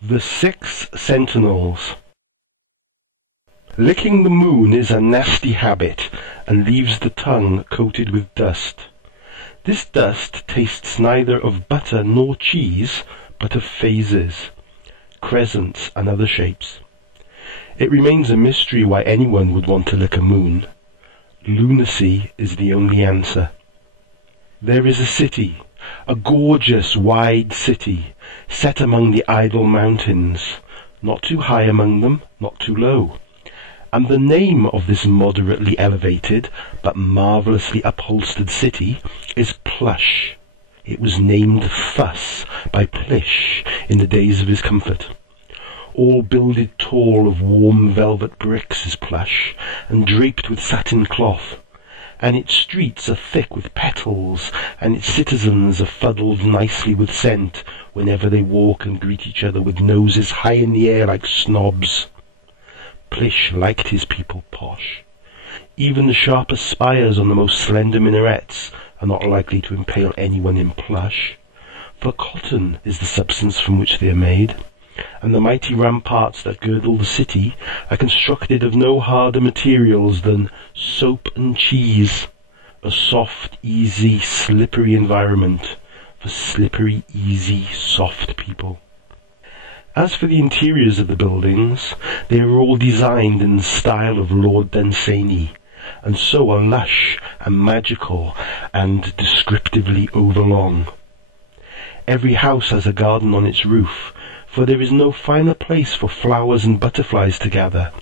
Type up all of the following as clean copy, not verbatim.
The Six Sentinels. Licking the moon is a nasty habit, and leaves the tongue coated with dust. This dust tastes neither of butter nor cheese, but of phases, crescents, and other shapes. It remains a mystery why anyone would want to lick a moon. Lunacy is the only answer. There is a city, a gorgeous, wide city, set among the idle mountains, not too high among them, not too low. And the name of this moderately elevated, but marvellously upholstered city is Plush. It was named Fuss by Plish in the days of his comfort. All builded tall of warm velvet bricks is Plush, and draped with satin cloth, and its streets are thick with petals, and its citizens are fuddled nicely with scent whenever they walk and greet each other with noses high in the air like snobs. Plish liked his people posh. Even the sharpest spires on the most slender minarets are not likely to impale anyone in plush, for cotton is the substance from which they are made, and the mighty ramparts that girdle the city are constructed of no harder materials than soap and cheese, a soft, easy, slippery environment for slippery, easy, soft people. As for the interiors of the buildings, they are all designed in the style of Lord Dunsany, and so are lush and magical and descriptively overlong. Every house has a garden on its roof, for there is no finer place for flowers and butterflies to gather,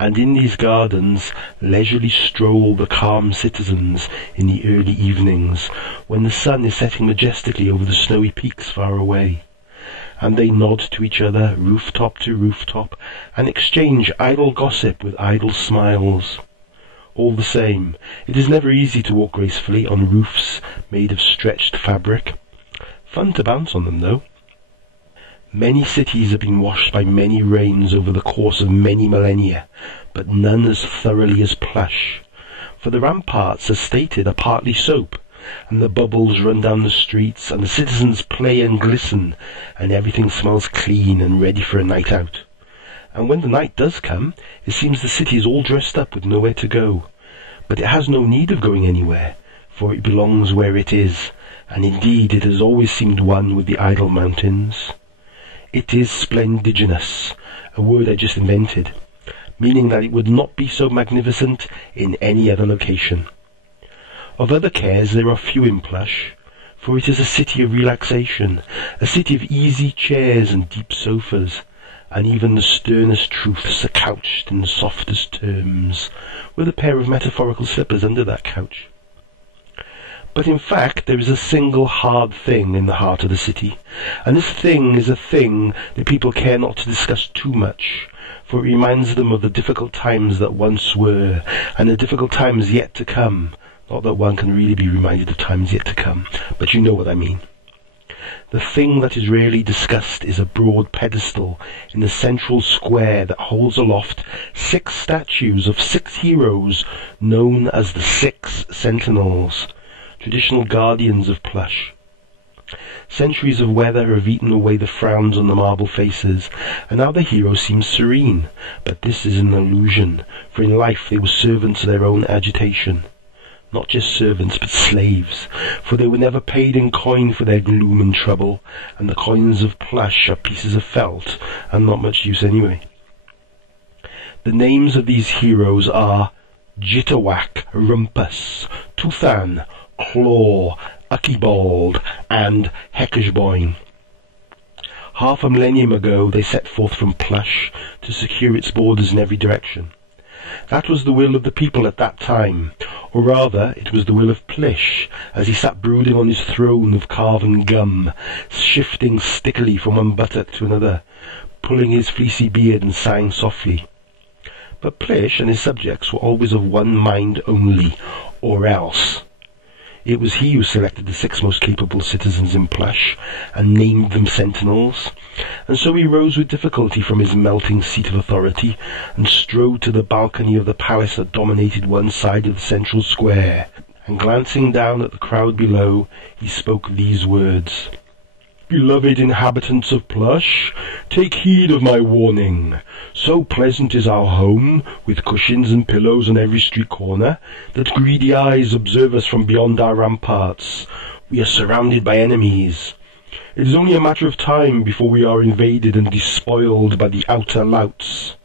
and in these gardens leisurely stroll the calm citizens in the early evenings, when the sun is setting majestically over the snowy peaks far away, and they nod to each other rooftop to rooftop, and exchange idle gossip with idle smiles. All the same, it is never easy to walk gracefully on roofs made of stretched fabric. Fun to bounce on them, though. Many cities have been washed by many rains over the course of many millennia, but none as thoroughly as Plush, for the ramparts, as stated, are partly soap, and the bubbles run down the streets, and the citizens play and glisten, and everything smells clean and ready for a night out. And when the night does come, it seems the city is all dressed up with nowhere to go. But it has no need of going anywhere, for it belongs where it is, and indeed it has always seemed one with the idle mountains. It is splendigenous, a word I just invented, meaning that it would not be so magnificent in any other location. Of other cares there are few in Plush, for it is a city of relaxation, a city of easy chairs and deep sofas, and even the sternest truths are couched in the softest terms, with a pair of metaphorical slippers under that couch. But in fact there is a single hard thing in the heart of the city, and this thing is a thing that people care not to discuss too much, for it reminds them of the difficult times that once were, and the difficult times yet to come. Not that one can really be reminded of times yet to come, but you know what I mean. The thing that is rarely discussed is a broad pedestal in the central square that holds aloft 6 statues of 6 heroes known as the Six Sentinels, traditional guardians of Plush. Centuries of weather have eaten away the frowns on the marble faces, and now the heroes seem serene, but this is an illusion, for in life they were servants of their own agitation. Not just servants, but slaves, for they were never paid in coin for their gloom and trouble, and the coins of Plush are pieces of felt, and not much use anyway. The names of these heroes are Jitterwhack, Rumpus, Toothan, Claw, Uckybald, and Heckashboyne. Half a millennium ago they set forth from Plush to secure its borders in every direction. That was the will of the people at that time, or rather it was the will of Plish, as he sat brooding on his throne of carven gum, shifting stickily from one buttock to another, pulling his fleecy beard and sighing softly. But Plish and his subjects were always of one mind only, or else. It was he who selected the 6 most capable citizens in Plush, and named them Sentinels, and so he rose with difficulty from his melting seat of authority, and strode to the balcony of the palace that dominated one side of the central square, and glancing down at the crowd below, he spoke these words. Beloved inhabitants of Plush, take heed of my warning. So pleasant is our home, with cushions and pillows on every street corner, that greedy eyes observe us from beyond our ramparts. We are surrounded by enemies. It is only a matter of time before we are invaded and despoiled by the outer louts.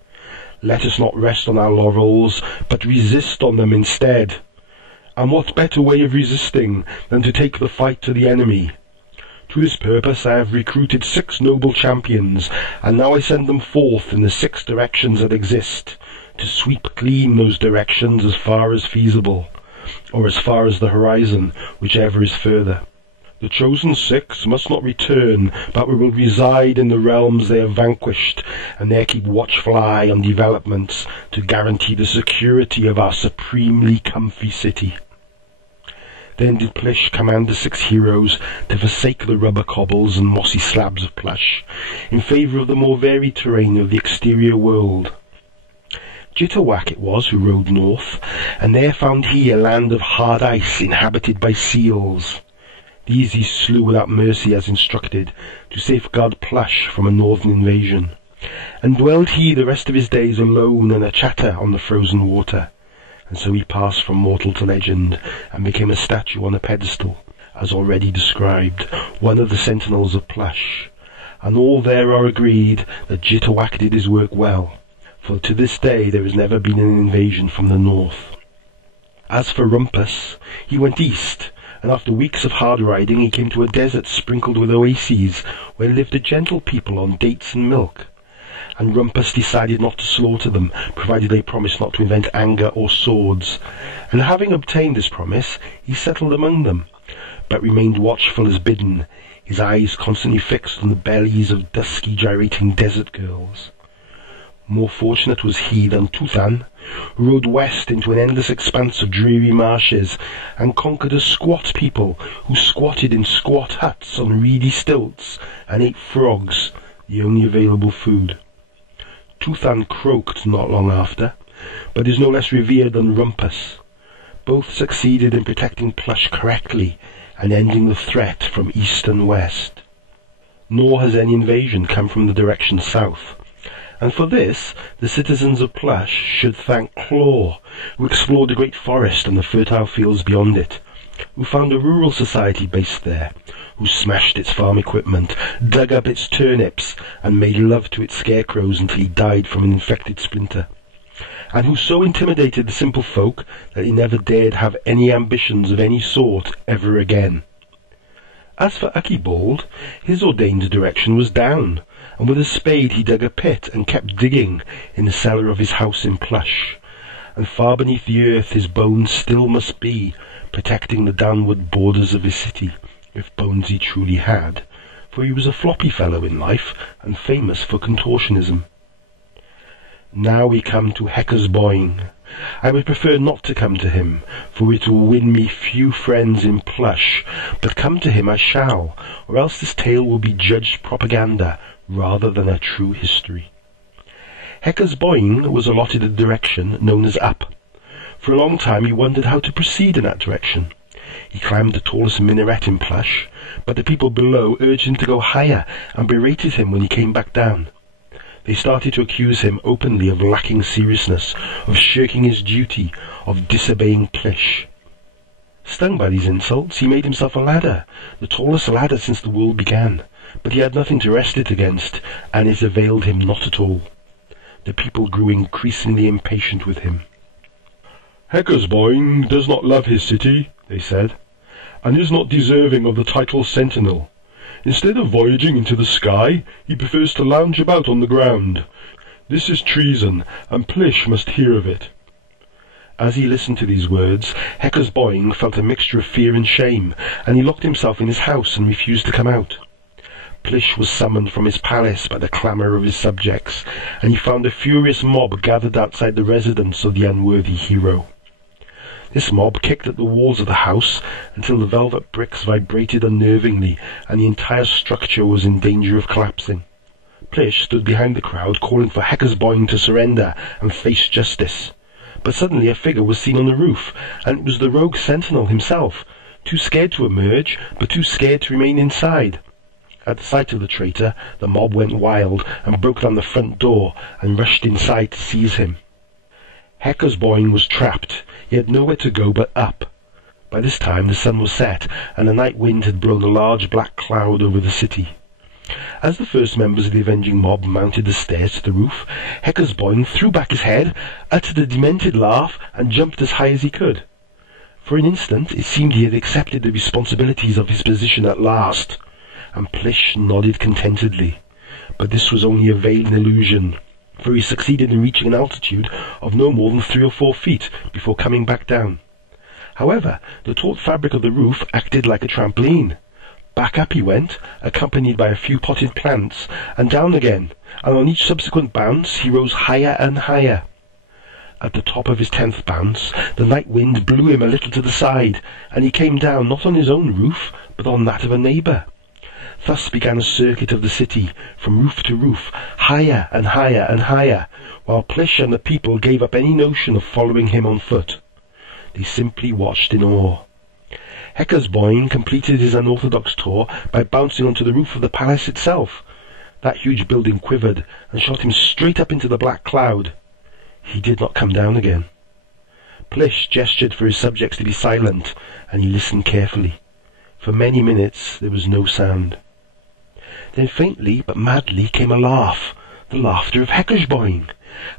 Let us not rest on our laurels, but resist on them instead. And what better way of resisting than to take the fight to the enemy? To this purpose I have recruited 6 noble champions, and now I send them forth in the 6 directions that exist, to sweep clean those directions as far as feasible, or as far as the horizon, whichever is further. The chosen 6 must not return, but will reside in the realms they have vanquished, and there keep watchful eye on developments to guarantee the security of our supremely comfy city. Then did Plish command the 6 heroes to forsake the rubber cobbles and mossy slabs of Plush, in favour of the more varied terrain of the exterior world. Jitterwhack it was who rode north, and there found he a land of hard ice inhabited by seals. These he slew without mercy as instructed, to safeguard Plush from a northern invasion. And dwelled he the rest of his days alone and a chatter on the frozen water. And so he passed from mortal to legend, and became a statue on a pedestal, as already described, one of the Sentinels of Plush. And all there are agreed that Jitterwhack did his work well, for to this day there has never been an invasion from the north. As for Rumpus, he went east, and after weeks of hard riding he came to a desert sprinkled with oases, where lived a gentle people on dates and milk. And Rumpus decided not to slaughter them, provided they promised not to invent anger or swords. And having obtained this promise, he settled among them, but remained watchful as bidden, his eyes constantly fixed on the bellies of dusky gyrating desert girls. More fortunate was he than Tuthan, who rode west into an endless expanse of dreary marshes, and conquered a squat people who squatted in squat huts on reedy stilts, and ate frogs, the only available food. Tuthan croaked not long after, but is no less revered than Rumpus. Both succeeded in protecting Plush correctly, and ending the threat from east and west. Nor has any invasion come from the direction south, and for this the citizens of Plush should thank Claw, who explored the great forest and the fertile fields beyond it, who found a rural society based there, who smashed its farm equipment, dug up its turnips, and made love to its scarecrows until he died from an infected splinter, and who so intimidated the simple folk that he never dared have any ambitions of any sort ever again. As for Uckybald, his ordained direction was down, and with a spade he dug a pit and kept digging in the cellar of his house in Plush, and far beneath the earth his bones still must be, protecting the downward borders of his city, if bones he truly had, for he was a floppy fellow in life, and famous for contortionism. Now we come to Hecker's Boyne. I would prefer not to come to him, for it will win me few friends in Plush, but come to him I shall, or else this tale will be judged propaganda rather than a true history. Hecker's Boyne was allotted a direction known as up. For a long time he wondered how to proceed in that direction. He climbed the tallest minaret in Plush, but the people below urged him to go higher, and berated him when he came back down. They started to accuse him openly of lacking seriousness, of shirking his duty, of disobeying Plish. Stung by these insults, he made himself a ladder, the tallest ladder since the world began, but he had nothing to rest it against, and it availed him not at all. The people grew increasingly impatient with him. "Hecker's Boyne does not love his city," they said, "and is not deserving of the title Sentinel. Instead of voyaging into the sky, he prefers to lounge about on the ground. This is treason, and Plish must hear of it." As he listened to these words, Hecker's Boyne felt a mixture of fear and shame, and he locked himself in his house and refused to come out. Plish was summoned from his palace by the clamour of his subjects, and he found a furious mob gathered outside the residence of the unworthy hero. This mob kicked at the walls of the house until the velvet bricks vibrated unnervingly, and the entire structure was in danger of collapsing. Plish stood behind the crowd, calling for Hecker's Boyne to surrender and face justice. But suddenly a figure was seen on the roof, and it was the rogue sentinel himself, too scared to emerge, but too scared to remain inside. At the sight of the traitor, the mob went wild and broke down the front door and rushed inside to seize him. Heckersboyne was trapped. He had nowhere to go but up. By this time the sun was set, and a night wind had blown a large black cloud over the city. As the first members of the avenging mob mounted the stairs to the roof, Heckersboyne threw back his head, uttered a demented laugh, and jumped as high as he could. For an instant it seemed he had accepted the responsibilities of his position at last, and Plish nodded contentedly. But this was only a vain illusion, for he succeeded in reaching an altitude of no more than 3 or 4 feet before coming back down. However, the taut fabric of the roof acted like a trampoline. Back up he went, accompanied by a few potted plants, and down again, and on each subsequent bounce he rose higher and higher. At the top of his 10th bounce, the night wind blew him a little to the side, and he came down not on his own roof, but on that of a neighbour. Thus began a circuit of the city, from roof to roof, higher and higher and higher, while Plish and the people gave up any notion of following him on foot. They simply watched in awe. Heckersboyne completed his unorthodox tour by bouncing onto the roof of the palace itself. That huge building quivered and shot him straight up into the black cloud. He did not come down again. Plish gestured for his subjects to be silent, and he listened carefully. For many minutes there was no sound. Then faintly but madly came a laugh, the laughter of Heckersboyne,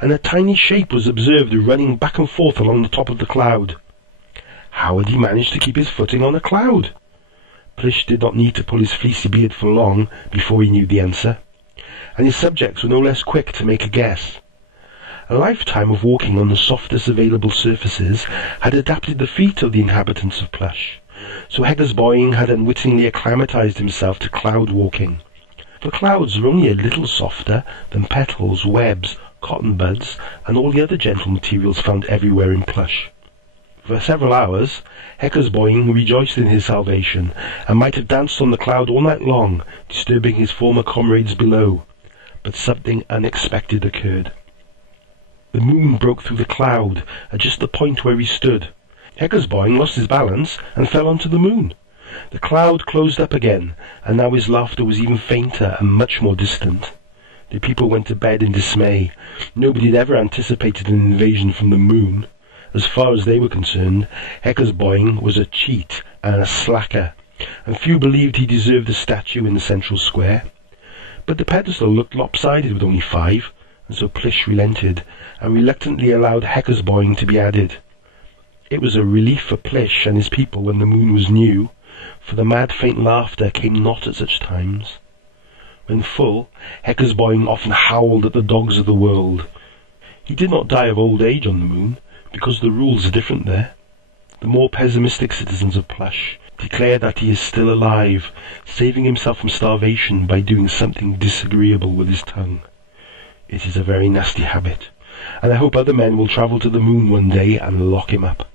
and a tiny shape was observed running back and forth along the top of the cloud. How had he managed to keep his footing on a cloud? Plish did not need to pull his fleecy beard for long before he knew the answer, and his subjects were no less quick to make a guess. A lifetime of walking on the softest available surfaces had adapted the feet of the inhabitants of Plush, so Heckersboyne had unwittingly acclimatized himself to cloud walking. For clouds are only a little softer than petals, webs, cotton buds, and all the other gentle materials found everywhere in Plush. For several hours, Heckersboyne rejoiced in his salvation, and might have danced on the cloud all night long, disturbing his former comrades below. But something unexpected occurred. The moon broke through the cloud at just the point where he stood. Heckersboyne lost his balance and fell onto the moon. The cloud closed up again, and now his laughter was even fainter and much more distant. The people went to bed in dismay. Nobody had ever anticipated an invasion from the moon. As far as they were concerned, Heckersboyne was a cheat and a slacker, and few believed he deserved a statue in the central square. But the pedestal looked lopsided with only 5, and so Plish relented, and reluctantly allowed Heckersboyne to be added. It was a relief for Plish and his people when the moon was new, for the mad faint laughter came not at such times. When full, Heckersboyne often howled at the dogs of the world. He did not die of old age on the moon, because the rules are different there. The more pessimistic citizens of Plush declare that he is still alive, saving himself from starvation by doing something disagreeable with his tongue. It is a very nasty habit, and I hope other men will travel to the moon one day and lock him up.